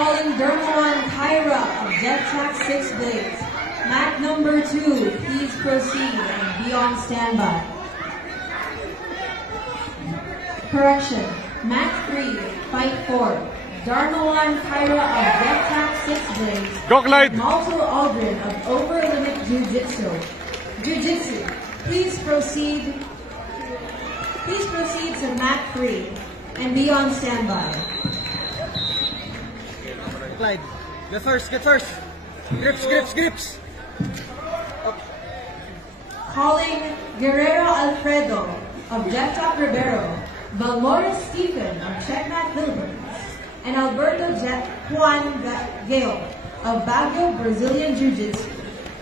Calling Dermawan Kyra of Jet Track 6 Blades. Mat number 2, please proceed and be on standby. Correction. Mat 3, fight 4. Dermawan Kyra of Jet Track 6 Blades. Go, Clyde! Malto Aldrin of Over Limit Jiu-Jitsu. Please proceed. Please proceed to mat 3 and be on standby. Clyde, get first. Grips. Calling Guerrero Alfredo of Jet Track Rivero, Valmores Stephen of Checkmat Philippines, and Alberto Juan Gale of Baguio Brazilian Jiu-Jitsu.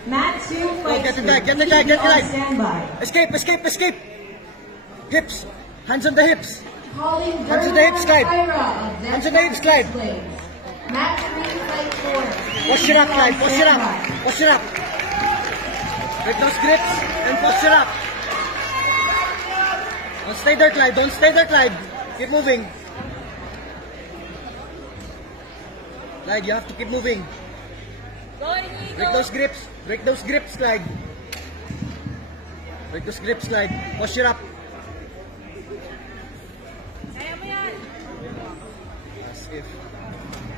Mat 2 fights Get the guy. on standby. Escape. Hips. Hands on the hips. Calling Hands on the hips, Clyde. Kyra of Jet Hands on the hips, Clyde. Mat 3 fight 4. Push it up, Clyde. Push it up. With those grips and push it up. Don't stay there, Clyde. Keep moving. Clyde, you have to keep moving. Break those grips, Clyde. Push it up.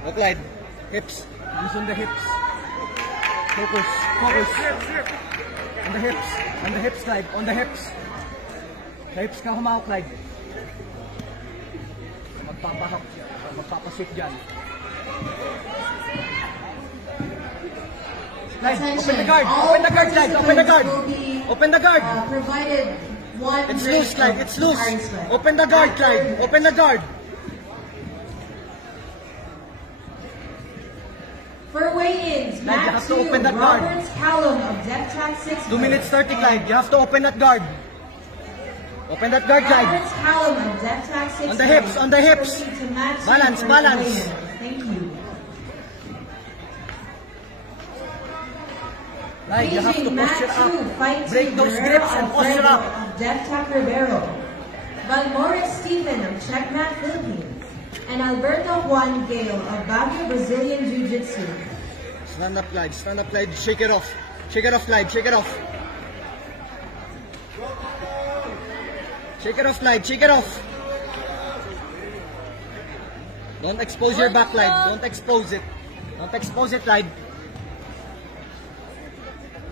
Oh, Clyde. Hips. Use on the hips. Focus. On the hips, Clyde. On the hips. Sa hips ka humawak, Clyde. Magpapasip dyan. Clyde, open the guard, Clyde. Open the guard. Provided one. It's loose, Clyde. Open the guard, Clyde. For weigh-ins, Clyde, you Mat have to 2, open that guard. Roberts Callum of Jet Track 6. 2 minutes 30, Clyde. You have to open that guard. Open that guard, Clyde. Roberts Callum of Jet Track 6. On the hips. Proceed to Mat 2 Balance. for weigh-ins. Thank you. Clyde, you have to Mat push it 2, up. fight Break 2, those Guerrero grips and push it Alfredo up. of Jet Track Rivero, Valmores Stephen of Checkmat Philippines, and Alberto Juan Gale of Baguio Brazilian Jiu-Jitsu. Stand up, Clyde. Shake it off, Clyde. Shake it off, Clyde. Don't expose your back, Clyde. Don't expose it, Clyde.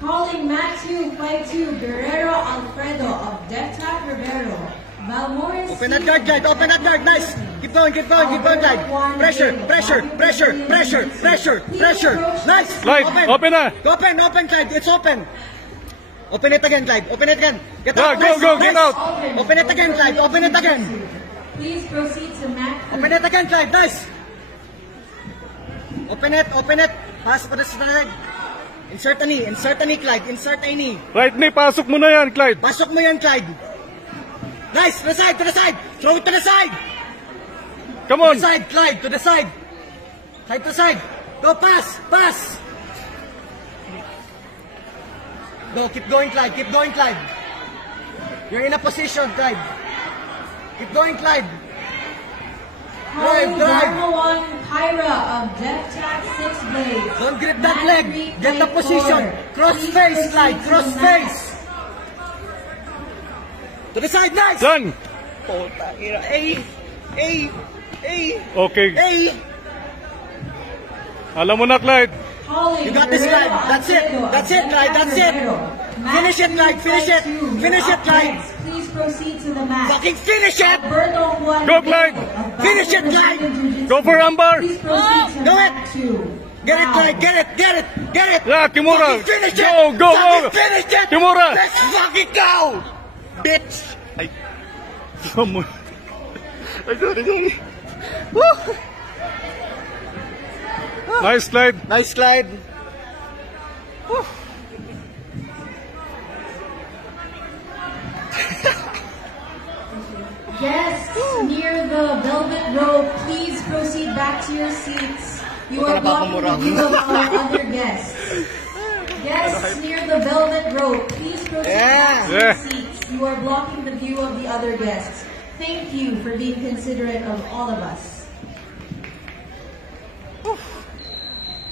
Calling Mat 2, fight 2, Guerrero Alfredo of Jet Track Rivero, Valmores Open that guard, Clyde. Open that guard. Nice. Keep going, Clyde. Pressure. Nice. Clyde, open na. Open, Clyde. It's open. Open it again, Clyde. Get Yeah, out. go, get out. Open it again, Clyde. Please proceed to Mat 3. Open it again, Clyde. Nice. Open it. Pass for the side. Insert a knee, Clyde. Right knee, pasok mo na yan, Clyde. Pasok mo yan, Clyde. Nice. To the side. Throw it to the side. Come on. Clyde, to the side. Clyde to the side. Go, pass. Go, keep going, Clyde. You're in a position, Clyde. Keep going, Clyde. Calling Drive. Dermawan Kyra of Jet Track 6 Blades. Don't grip that Mat leg. 3, Get the fight position. 4. Cross Please face, proceed Clyde. to Cross mat. face. To the side, nice. Done. Okay. Alam mo na, Clyde. Calling You got this, Guerrero Clyde. That's it, Alfredo of Clyde. Jet Track Rivero. Mat Finish it, 3, Clyde. Finish fight it. 2, Finish it, up Clyde. next. Please proceed to the mat. Fucking finish it. Alberto Juan Go, Gale Clyde. of Finish it, Baguio Clyde. Brazilian Jiu-Jitsu. Go for armbar. Please proceed to Do mat it. 2. Get it, Now. Clyde. Get it. Yeah, Kimura. Fucking finish it. Go. Fucking finish it. Kimura. Let's fucking go. Bitch. Come on. Sorry. Woo. Nice, Clyde. Nice, Clyde. Woo. Guests near the velvet row, please proceed back to your seats. You are blocking the view of our other guests. Guests near the velvet row, please proceed back to your seats. You are blocking the view of the other guests. Thank you for being considerate of all of us. Woo.